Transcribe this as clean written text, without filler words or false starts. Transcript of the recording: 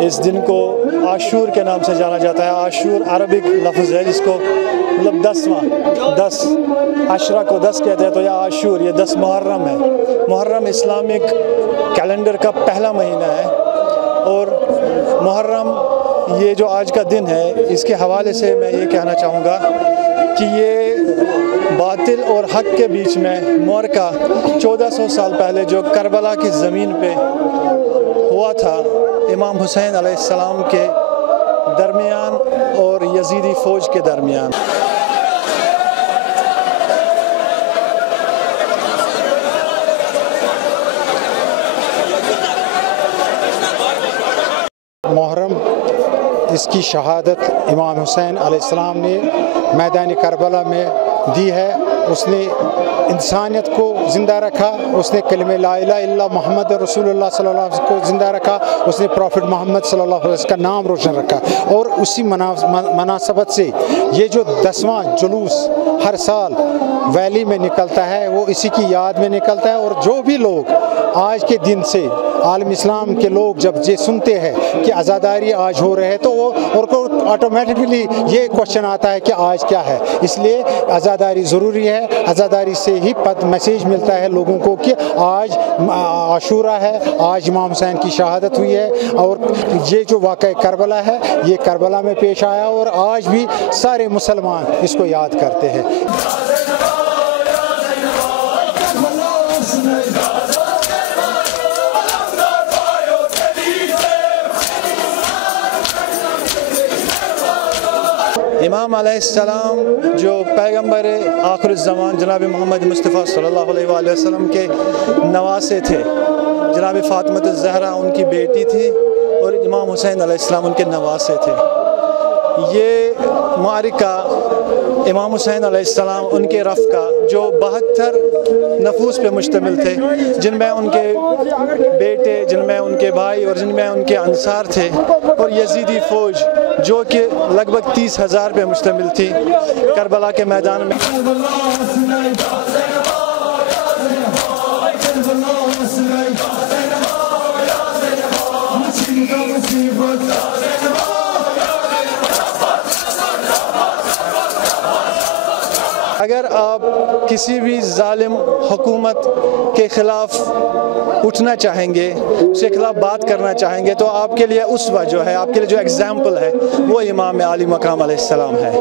اس دن کو عاشور کے نام سے جانا جاتا ہے۔ عاشور عربک لفظ ہے جس کو مطلب 10 عشرہ کو 10 کہتے ہیں، تو یہ عاشور، یہ 10 محرم ہے۔ محرم اسلامک کیلنڈر کا پہلا مہینہ ہے، اور محرم یہ جو آج کا دن ہے، اس کے حوالے سے میں یہ کہنا چاہوں گا کہ یہ باطل اور حق کے بیچ میں معرکہ 1400 سال پہلے جو کربلا کی زمین پہ ہوا تھا امام حسین علیہ السلام کے درمیان اور یزیدی فوج کے درمیان۔ محرم، اس کی شہادت امام حسین علیہ السلام نے میدان کربلا میں دی ہے۔ اس نے انسانیت کو زندہ رکھا، اس نے کلمہ لا الہ الا محمد رسول اللہ صلی اللہ علیہ وسلم کو زندہ رکھا، اس نے پروفٹ محمد صلی اللہ علیہ وسلم کا نام روشن رکھا، اور اسی مناسبت سے یہ جو 10واں جلوس ہر سال ویلی میں نکلتا ہے وہ اسی کی یاد میں نکلتا ہے۔ اور جو بھی لوگ آج کے دن سے عالم اسلام کے لوگ جب یہ سنتے ہیں کہ عزاداری آج ہو رہے ہیں تو وہ اور کو آٹومیٹکلی یہ کوشچن آتا ہے کہ آج کیا ہے۔ اس لیے عزاداری ضروری ہے، عزاداری سے ہی میسیج ملتا ہے لوگوں کو کہ آج عاشورہ ہے، آج امام حسین کی شہادت ہوئی ہے، اور یہ جو واقعہ کربلا ہے یہ کربلا میں پیش آیا، اور آج بھی سارے مسلمان اس کو یاد کرتے ہیں۔ امام علیہ السلام جو پیغمبر آخر الزمان جناب محمد مصطفیٰ صلی اللہ علیہ وآلہ وسلم کے نواسے تھے، جناب فاطمہ الزہرا ان کی بیٹی تھی، اور امام حسین علیہ السلام ان کے نواسے تھے۔ یہ معرکہ امام حسین علیہ السلام ان کے رفقا جو 72 نفوس پہ مشتمل تھے، جن میں ان کے بیٹے، جن میں ان کے بھائی، اور جن میں ان کے انصار تھے، اور یزیدی فوج جو کہ لگ بھگ 30,000 پہ مشتمل تھی، کربلا کے میدان میں اگر آپ کسی بھی ظالم حکومت کے خلاف اٹھنا چاہیں گے، اس کے خلاف بات کرنا چاہیں گے، تو آپ کے لیے اسوہ جو ہے، آپ کے لیے جو ایگزامپل ہے، وہ امام عالی مقام علیہ السلام ہے۔